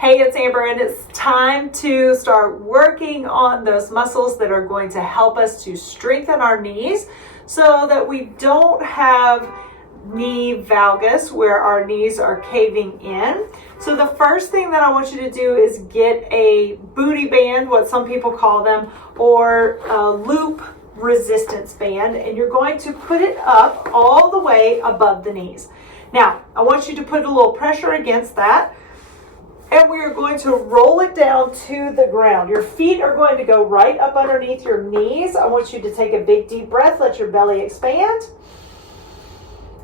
Hey, it's Amber, and it's time to start working on those muscles that are going to help us to strengthen our knees so that we don't have knee valgus where our knees are caving in. So the first thing that I want you to do is get a booty band, what some people call them, or a loop resistance band, and you're going to put it up all the way above the knees. Now, I want you to put a little pressure against that, and we are going to roll it down to the ground. Your feet are going to go right up underneath your knees. I want you to take a big deep breath, let your belly expand,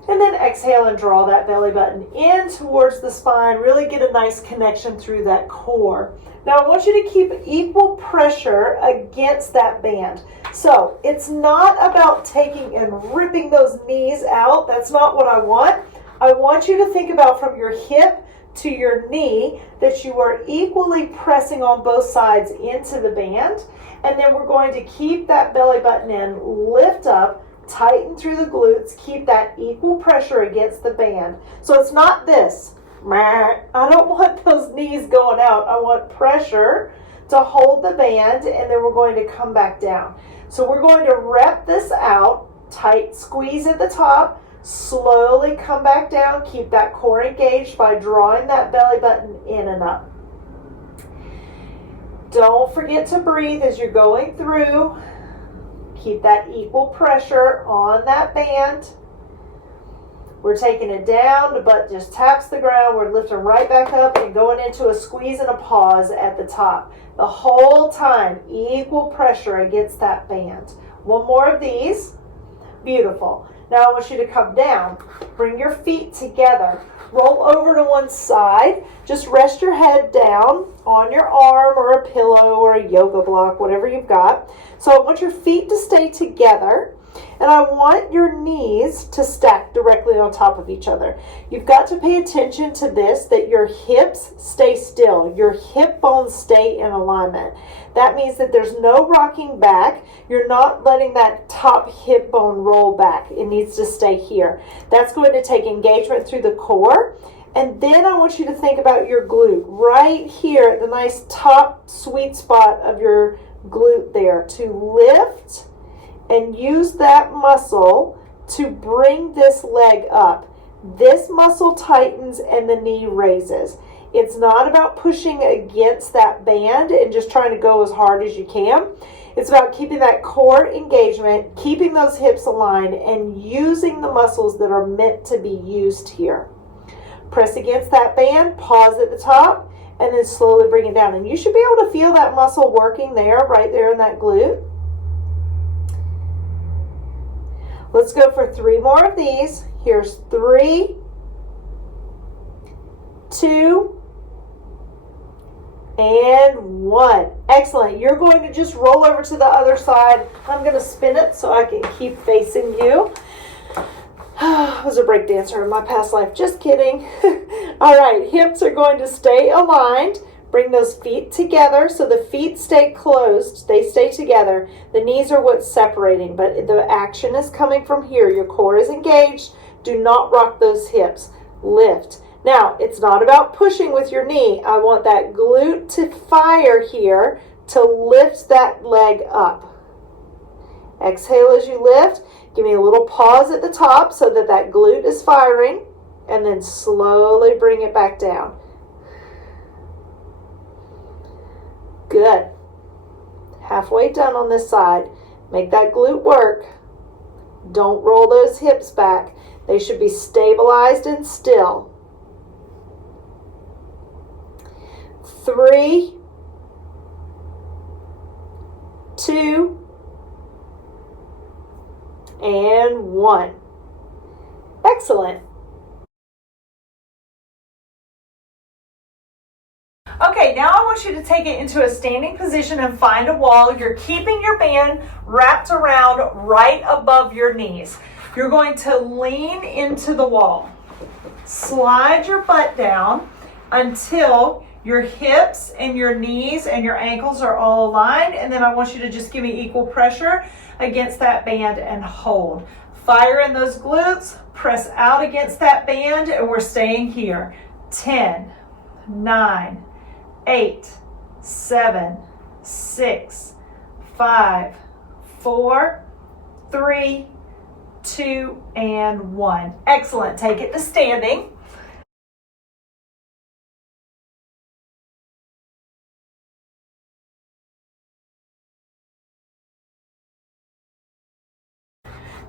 and then exhale and draw that belly button in towards the spine. Really get a nice connection through that core. Now I want you to keep equal pressure against that band. So it's not about taking and ripping those knees out. That's not what I want. I want you to think about from your hip to your knee that you are equally pressing on both sides into the band. And then we're going to keep that belly button in, lift up, tighten through the glutes, keep that equal pressure against the band. So it's not this. I don't want those knees going out. I want pressure to hold the band, and then we're going to come back down. So we're going to rep this out, tight squeeze at the top, slowly come back down, keep that core engaged by drawing that belly button in and up. Don't forget to breathe as you're going through. Keep that equal pressure on that band. We're taking it down, the butt just taps the ground. We're lifting right back up and going into a squeeze and a pause at the top. The whole time, equal pressure against that band. One more of these. Beautiful. Now I want you to come down. Bring your feet together. Roll over to one side. Just rest your head down on your arm or a pillow or a yoga block, whatever you've got. So I want your feet to stay together, and I want your knees to stack directly on top of each other. You've got to pay attention to this, that your hips stay still. Your hip bones stay in alignment. That means that there's no rocking back. You're not letting that top hip bone roll back. It needs to stay here. That's going to take engagement through the core. And then I want you to think about your glute right here at the nice top sweet spot of your glute there, to lift and use that muscle to bring this leg up. This muscle tightens and the knee raises. It's not about pushing against that band and just trying to go as hard as you can. It's about keeping that core engagement, keeping those hips aligned, and using the muscles that are meant to be used here. Press against that band, pause at the top, and then slowly bring it down. And you should be able to feel that muscle working there, right there in that glute. Let's go for 3 more of these. Here's 3, 2, and 1. Excellent. You're going to just roll over to the other side. I'm going to spin it so I can keep facing you. I was a break dancer in my past life. Just kidding. All right, hips are going to stay aligned. Bring those feet together so the feet stay closed. They stay together. The knees are what's separating, but the action is coming from here. Your core is engaged. Do not rock those hips. Lift. Now, it's not about pushing with your knee. I want that glute to fire here to lift that leg up. Exhale as you lift. Give me a little pause at the top so that that glute is firing, and then slowly bring it back down. Good. Halfway done on this side. Make that glute work. Don't roll those hips back. They should be stabilized and still. 3, 2, and 1. Excellent. Okay, now I want you to take it into a standing position and find a wall. You're keeping your band wrapped around right above your knees. You're going to lean into the wall. Slide your butt down until your hips and your knees and your ankles are all aligned, and then I want you to just give me equal pressure against that band and hold. Fire in those glutes, press out against that band, and we're staying here. 10, 9, 8, 7, 6, 5, 4, 3, 2, and 1. Excellent. Take it to standing.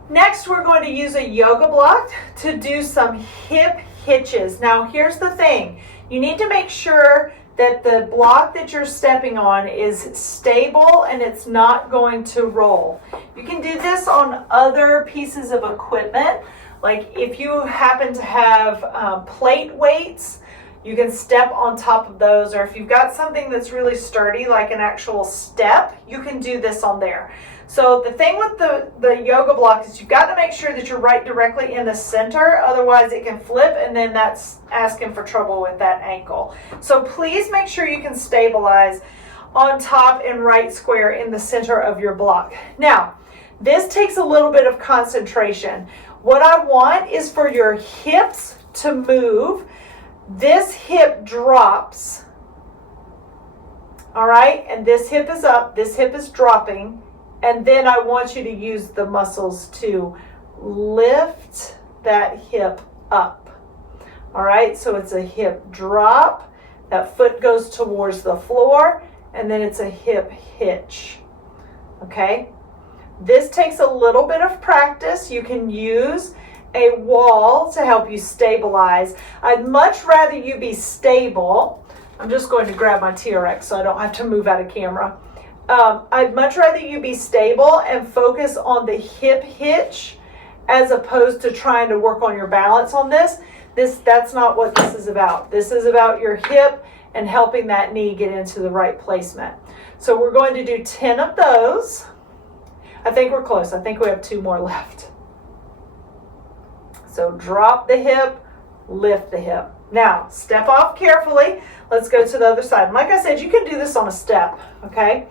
Next, we're going to use a yoga block to do some hip hitches. Now, here's the thing. You need to make sure that the block that you're stepping on is stable and it's not going to roll. You can do this on other pieces of equipment. Like if you happen to have plate weights, you can step on top of those, or if you've got something that's really sturdy, like an actual step, you can do this on there. So the thing with the yoga block is you've got to make sure that you're right directly in the center, otherwise it can flip and then that's asking for trouble with that ankle. So please make sure you can stabilize on top and right square in the center of your block. Now, this takes a little bit of concentration. What I want is for your hips to move. This hip drops, all right, and this hip is up, this hip is dropping, and then I want you to use the muscles to lift that hip up, all right, so it's a hip drop, that foot goes towards the floor, and then it's a hip hitch, okay. This takes a little bit of practice. You can use a wall to help you stabilize. I'd much rather you be stable. I'm just going to grab my TRX so I don't have to move out of camera. I'd much rather you be stable and focus on the hip hitch as opposed to trying to work on your balance on this. That's not what this is about. This is about your hip and helping that knee get into the right placement. So we're going to do 10 of those. I think we're close. I think we have 2 more left. So drop the hip, lift the hip. Now, step off carefully. Let's go to the other side. And like I said, you can do this on a step, okay?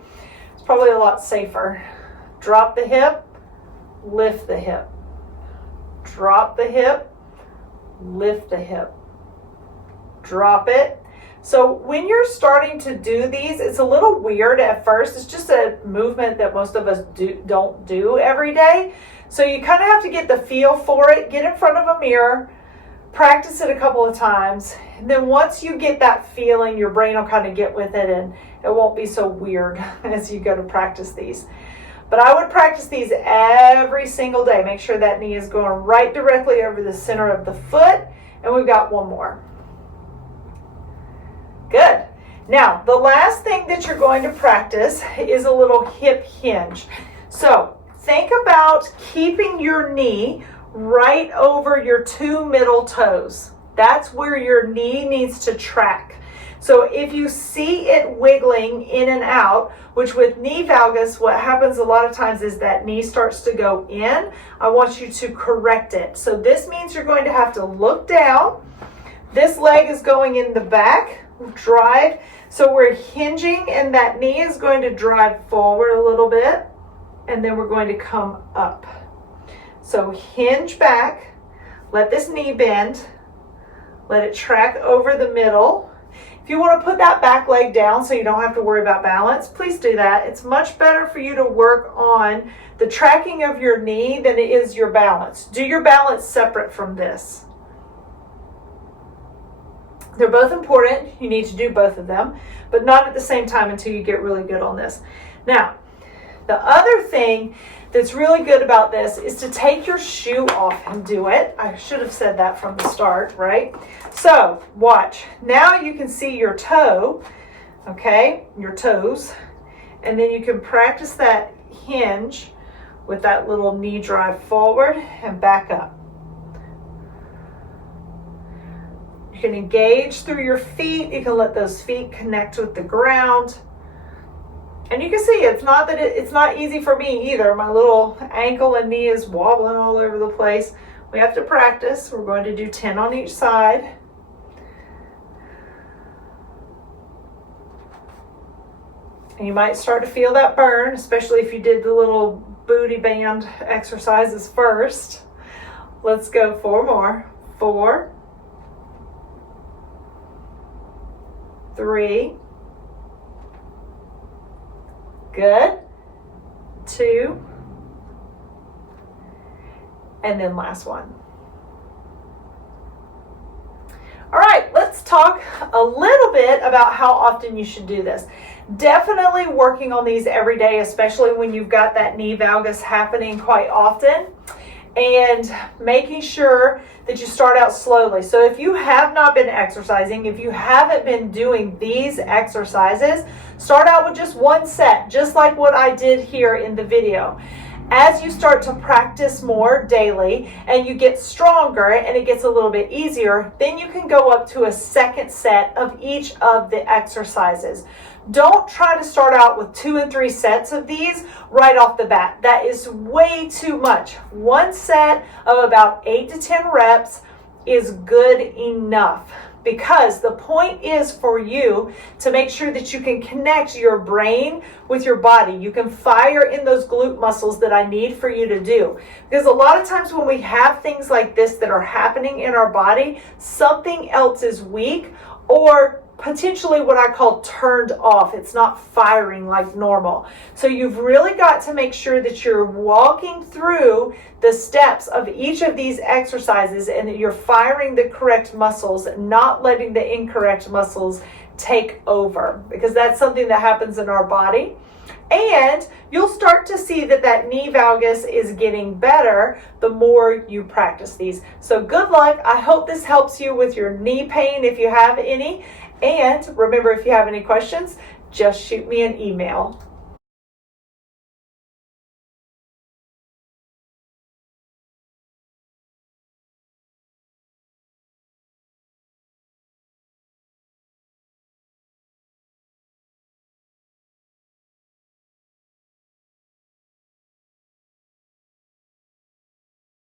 It's probably a lot safer. Drop the hip, lift the hip. Drop the hip, lift the hip. Drop it. So when you're starting to do these, it's a little weird at first. It's just a movement that most of us don't do every day. So you kind of have to get the feel for it, get in front of a mirror, practice it a couple of times. And then once you get that feeling, your brain will kind of get with it and it won't be so weird as you go to practice these. But I would practice these every single day. Make sure that knee is going right directly over the center of the foot. And we've got 1 more. Good. Now, the last thing that you're going to practice is a little hip hinge. So think about keeping your knee right over your 2 middle toes. That's where your knee needs to track. So if you see it wiggling in and out, which with knee valgus, what happens a lot of times is that knee starts to go in. I want you to correct it. So this means you're going to have to look down. This leg is going in the back. Drive. So we're hinging and that knee is going to drive forward a little bit and then we're going to come up. So hinge back, let this knee bend, let it track over the middle. If you want to put that back leg down so you don't have to worry about balance, please do that. It's much better for you to work on the tracking of your knee than it is your balance. Do your balance separate from this. They're both important. You need to do both of them, but not at the same time until you get really good on this. Now, the other thing that's really good about this is to take your shoe off and do it. I should have said that from the start, right? So, watch. Now you can see your toe, okay, your toes, and then you can practice that hinge with that little knee drive forward and back up. You can engage through your feet. You can let those feet connect with the ground. And you can see it's not that it's not easy for me either. My little ankle and knee is wobbling all over the place. We have to practice. We're going to do 10 on each side. And you might start to feel that burn, especially if you did the little booty band exercises first. Let's go 4 more. 4, 3, Good. 2. And then last one. All right, let's talk a little bit about how often you should do this. Definitely working on these every day, especially when you've got that knee valgus happening quite often, and making sure that you start out slowly. So if you have not been exercising, if you haven't been doing these exercises, start out with just one set, just like what I did here in the video. As you start to practice more daily and you get stronger and it gets a little bit easier, then you can go up to a second set of each of the exercises. Don't try to start out with 2 and 3 sets of these right off the bat. That is way too much. One set of about 8 to 10 reps is good enough, because the point is for you to make sure that you can connect your brain with your body. You can fire in those glute muscles that I need for you to do. Because a lot of times when we have things like this that are happening in our body, something else is weak or potentially what I call turned off. It's not firing like normal. So you've really got to make sure that you're walking through the steps of each of these exercises and that you're firing the correct muscles, not letting the incorrect muscles take over, because that's something that happens in our body. And you'll start to see that that knee valgus is getting better the more you practice these. So good luck. I hope this helps you with your knee pain if you have any. And remember, if you have any questions, just shoot me an email.